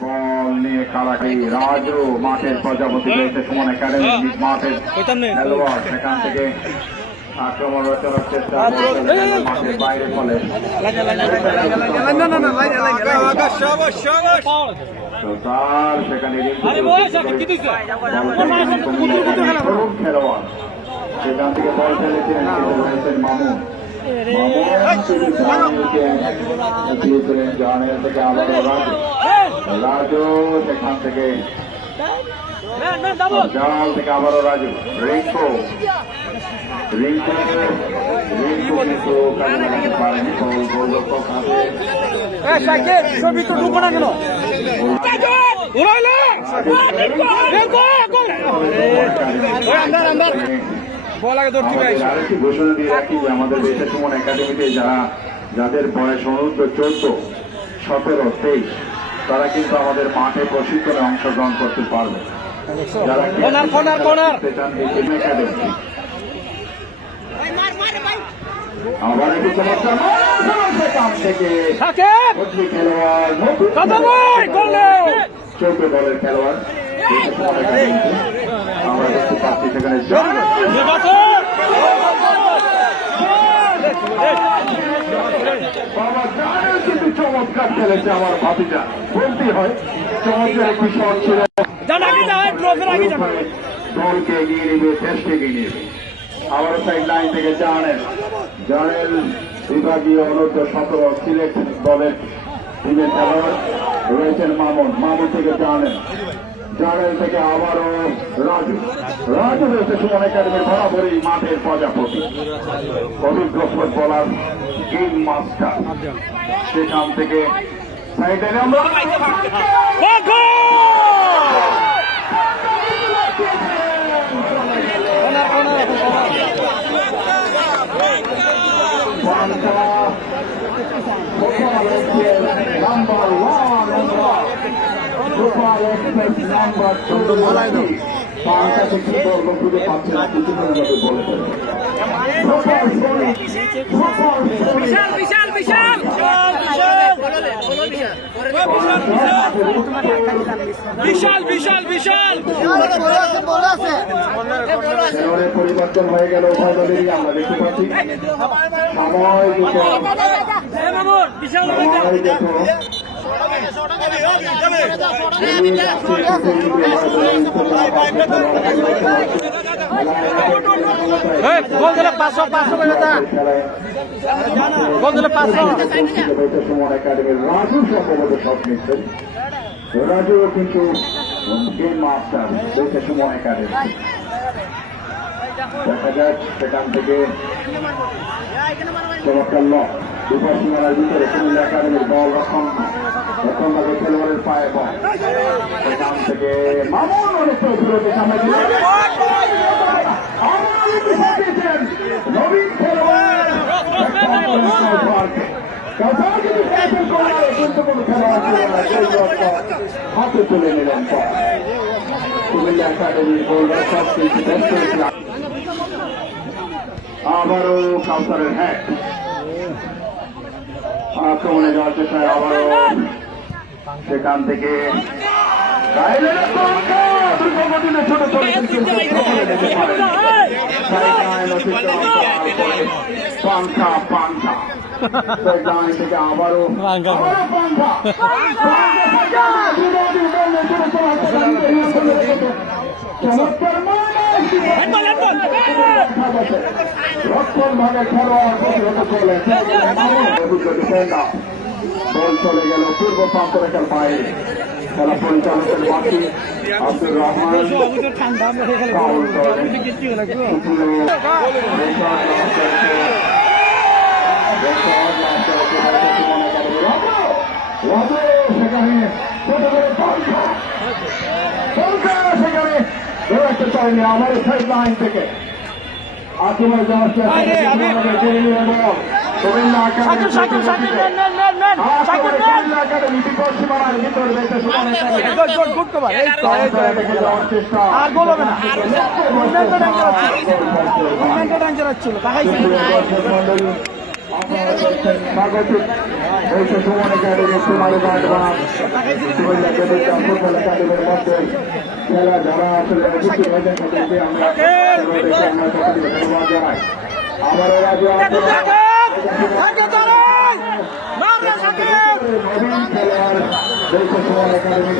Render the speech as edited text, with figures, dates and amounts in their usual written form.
বল নিয়ে কালাটি রাজু মাঠের প্রজাপতি রয়েছে সুমন একাডেমি মাঠের খেলোয়াড় সেখান থেকে আক্রমণ রচনার চেষ্টা মাঠের বাইরে ফলে তার সেখানে খেলোয়াড় সেখান থেকে বল ফেলেছিলেন মামুন জানের থেকে আবার রাজু সেখান থেকে জাল থেকে আবারও রাজু রিঙ্কু কিন্তু পারেনি গোলরক্ষক আরেকটি ঘোষণা দিয়ে রাখি যে আমাদের দেশের সুমন একাডেমিতে যাদের বয়স অনূর্ধ্ব 14, 17, 23 তারা কিন্তু আমাদের মাঠে প্রশিক্ষণে অংশগ্রহণ করতে পারবে। যারা আবার একটু চমৎকার থেকে খেলোয়াড় 14 দলের খেলোয়াড় আমরা দেখতে পাচ্ছি সেখানে কিন্তু চমৎকার খেলেছে আমার ভাতিজা বলতেই হয় চমৎকার একটি শট ছিল দলকে এগিয়ে নেবে দেশকে এগিয়ে নেবে। আবার সাইড লাইন থেকে জানেল বিভাগীয় অনূর্ধ্ব 17 সিলেট দলের টিমের খেলোয়াড় রয়েছেন মামুন থেকে জানেল থেকে আবারও রাজু রয়েছে সুমন একাডেমির বরাবরই মাঠের প্রজাপতি অভিজ্ঞ ফুটবলার গেম মাস্টার সেখান থেকে সাইডে নাম্বার 1 বিশাল পরিবর্তন হয়ে গেল উভয় দলেরই আমরা দেখতে পাচ্ছি রাজু সম্ভবত সব নিচ্ছেন রাজুও কিন্তু গেম মাস্টার দেখে সুমন একাডেমি দেখা যাক সেখান থেকে চমৎকার লক দুপার সীমানার ভিতরে কুমিল্লা একাডেমির বল রক্ষণভাবে খেলোয়াড়ের পায়ে বল সেখান থেকে মামুন অনেকটা বিরতি সামনে নবীন খেলোয়াড় হাতে তুলে নিলেন কুমিল্লা একাডেমির গোল রক্ষক আবারও কাউসারের হ্যাট আক্রমণে যাওয়ার চেষ্টায় আবারও সেখান থেকে ছোট পাংখা থেকে আবারও রক্ষণ ভাগে খেলোয়াড় প্রতিহত করলেন বল চলে গেল পূর্ব প্রান্ত রেখার বাইরে খেলা পরিচালকের বাকি আব্দুর রহমান সেখানে আমার সাইড লাইন থেকে আক্রমণে যাওয়ার চেষ্টা আপনারা দেখছেন স্বাগতিক বৈশ্য সুমন একাডেমি কুমারীগঞ্জ বনাম কুমিল্লা ক্যাপিটাল ফুটবল একাডেমির মধ্যে খেলা যারা আসলে উপস্থিত হয়েছেন তাদেরকে আমরা সকলকে ধন্যবাদ জানাই। আবার রাজ্য নবীন খেলোয়াড় বৈশ্য সুমন একাডেমি